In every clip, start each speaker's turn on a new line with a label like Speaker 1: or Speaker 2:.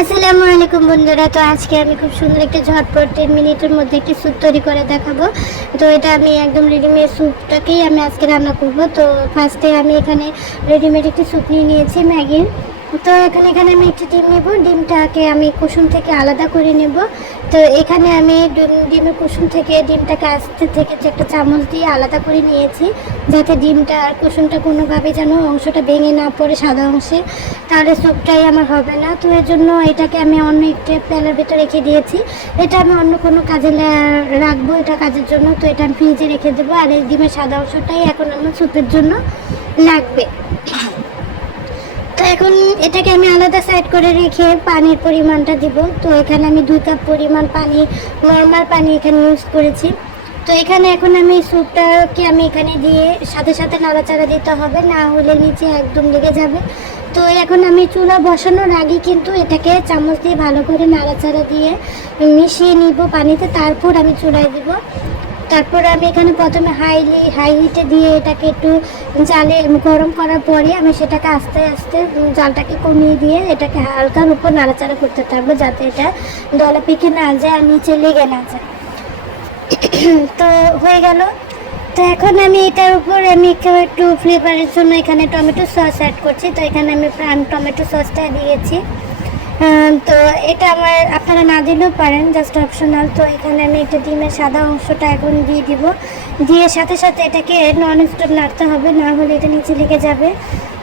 Speaker 1: আসসালামু আলাইকুম বন্ধুরা। তো আজকে আমি খুব সুন্দর একটা ঝটপট টেন মিনিটের মধ্যে একটি স্যুপ তৈরি করে দেখাবো। তো এটা আমি একদম রেডিমেড স্যুপটাকেই আমি আজকে রান্না করব। তো ফার্স্টে আমি এখানে রেডিমেড একটি স্যুপ নিয়ে নিয়েছি ম্যাগির তো এখানে এখানে আমি একটি ডিম নেব। ডিমটাকে আমি কুসুম থেকে আলাদা করে নেব। তো এখানে আমি ডিম- ডিমের কুসুম থেকে, ডিমটাকে আস্তে থেকে যে একটা চামচ দিয়ে আলাদা করে নিয়েছি, যাতে ডিমটা আর কুসুমটা কোনোভাবে যেন অংশটা ভেঙে না পড়ে সাদা অংশে। তাহলে স্যুপটাই আমার হবে না। তো এর জন্য এটাকে আমি অন্য একটি প্যানের ভিতরে রেখে দিয়েছি। এটা আমি অন্য কোনো কাজে রাখব এটা কাজের জন্য। তো এটা আমি ফ্রিজে রেখে দেবো। আর এই ডিমের সাদা অংশটাই এখন আমার স্যুপের জন্য লাগবে। এখন এটাকে আমি আলাদা সাইড করে রেখে পানির পরিমাণটা দিব। তো এখানে আমি দুই কাপ পরিমাণ পানি নর্মাল পানি এখানে ইউজ করেছি। তো এখানে এখন আমি স্যুপটাকে আমি এখানে দিয়ে সাথে সাথে নাড়াচাড়া দিতে হবে, না হলে নিচে একদম লেগে যাবে। তো এখন আমি চুলা বসানোর আগে কিন্তু এটাকে চামচ দিয়ে ভালো করে নাড়াচাড়া দিয়ে মিশিয়ে নিব পানিতে, তারপর আমি চুলায় দিব। তারপর আমি এখানে প্রথমে হাইলি হাই হিটে দিয়ে এটাকে একটু জালে গরম করার পরে আমি সেটাকে আস্তে আস্তে জালটাকে কমিয়ে দিয়ে এটাকে হালকার উপর নাড়াচাড়া করতে থাকব যাতে এটা দলা পেকে না যায় আর নিচে লেগে না যায়। তো হয়ে গেল। তো এখন আমি এটার উপর আমি একটু ফ্লেভারের জন্য এখানে টমেটো সস অ্যাড করছি। তো এখানে আমি প্রাণ টমেটো সসটা দিয়েছি। তো এটা আমার, আপনারা না দিলেও পারেন জাস্ট অপশনাল তো এখানে আমি একটা ডিমের সাদা অংশটা এখন দিয়ে দিব। দিয়ে সাথে সাথে এটাকে নন স্টপ নাড়তে হবে, না হলে এটা নিচে লেগে যাবে।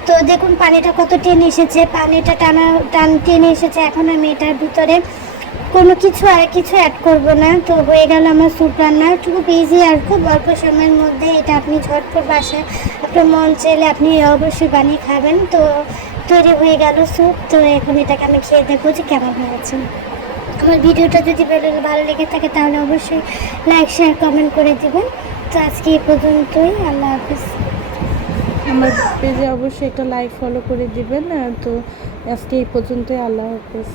Speaker 1: তো দেখুন, পানিটা কত টেনে এসেছে। পানিটা টানা, টান টেনে এসেছে। এখন আমি এটার ভিতরে কোনো কিছু আর কিছু অ্যাড করব না। তো হয়ে গেল আমার স্যুপ রান্না। খুব ইজি আর খুব অল্প সময়ের মধ্যে এটা আপনি ঝটপট বাসায় আপনার মন চাইলে আপনি অবশ্যই বানিয়ে খাবেন। তো তৈরি হয়ে গেল স্যুপ তো এখন এটাকে আমি খেয়ে দেখব যে কেমন হয়েছে। আমার ভিডিওটা যদি ভালো লেগে থাকে তাহলে অবশ্যই লাইক শেয়ার কমেন্ট করে দেবেন। তো আজকে এই পর্যন্তই। আল্লাহ হাফিজ।
Speaker 2: আমার পেজে অবশ্যই একটা লাইক ফলো করে দিবেন। তো আজকে এই পর্যন্তই। আল্লাহ হাফেজ।